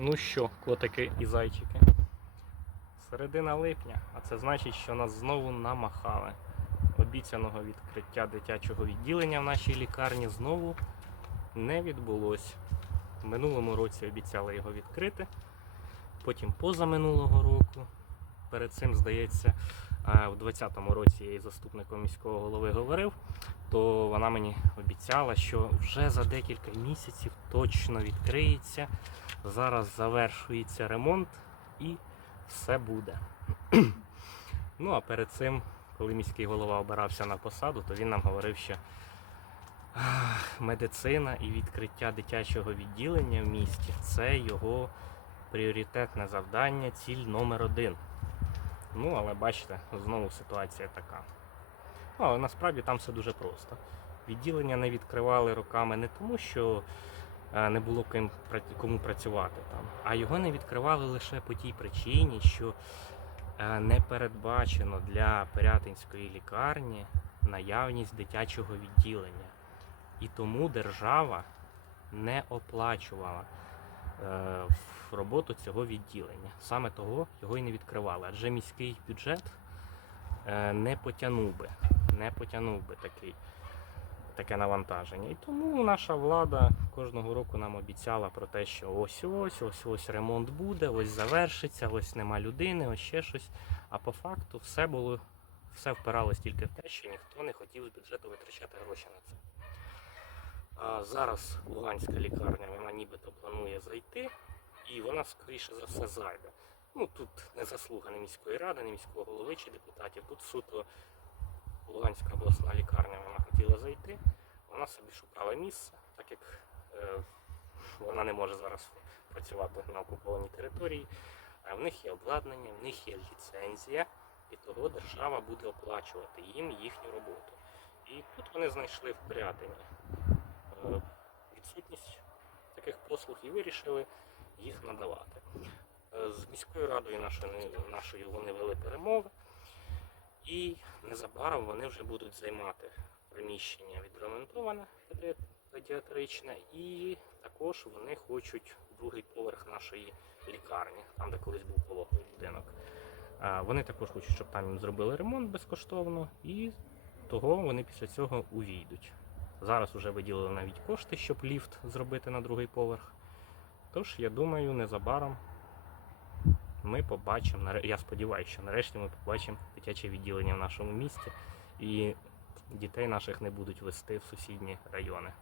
Ну що, котики і зайчики. Середина липня, а це значить, що нас знову намахали. Обіцяного відкриття дитячого відділення в нашій лікарні знову не відбулось. В минулому році обіцяли його відкрити, потім позаминулого року. Перед цим, здається, е, в 2020 році я із заступником міського голови говорив, то вона мені обіцяла, що вже за декілька місяців точно відкриється. Зараз завершується ремонт і все буде. ну а перед цим, коли міський голова обирався на посаду, то він нам говорив, що медицина і відкриття дитячого відділення в місті це його пріоритетне завдання, ціль номер один. Ну, але бачите, знову ситуація така. Ну, але насправді там все дуже просто. Відділення не відкривали роками не тому, що е, не було ким кому працювати там, а його не відкривали лише по тій причині, що е, не передбачено для Пирятинської лікарні наявність дитячого відділення. І тому держава не оплачувала в роботу цього відділення. Саме того його і не відкривали. Адже міський бюджет е, не потягнув би, не потягнув би такий, таке навантаження. І тому наша влада кожного року нам обіцяла про те, що ось ось, ось ось ремонт буде, ось завершиться, ось нема людини, ось ще щось. А по факту все було, все впиралось тільки в те, що ніхто не хотів з бюджету витрачати гроші на це. Зараз Луганська лікарня вона нібито планує зайти, і вона скоріше за все зайде. Ну тут не заслуга ні міської ради, ні міського голови чи депутатів. Тут суто Луганська обласна лікарня вона хотіла зайти. Вона собі шукала місце, так як е, вона не може зараз працювати на окупованій території. А в них є обладнання, в них є ліцензія, і того держава буде оплачувати їм їхню роботу. І тут вони знайшли в Пирятині е, відсутність таких послуг і вирішили їх надавати. Е, З міською радою нашою вони вели перемови, і незабаром вони вже будуть займати приміщення відремонтоване педіатричне, і також вони хочуть другий поверх нашої лікарні, там де колись був пологовий будинок. Е, Вони також хочуть, щоб там їм зробили ремонт безкоштовно, і того вони після цього увійдуть. Зараз вже виділили навіть кошти, щоб ліфт зробити на другий поверх. Тож, я думаю, незабаром ми побачимо, я сподіваюся, що нарешті ми побачимо дитяче відділення в нашому місті і дітей наших не будуть вести в сусідні райони.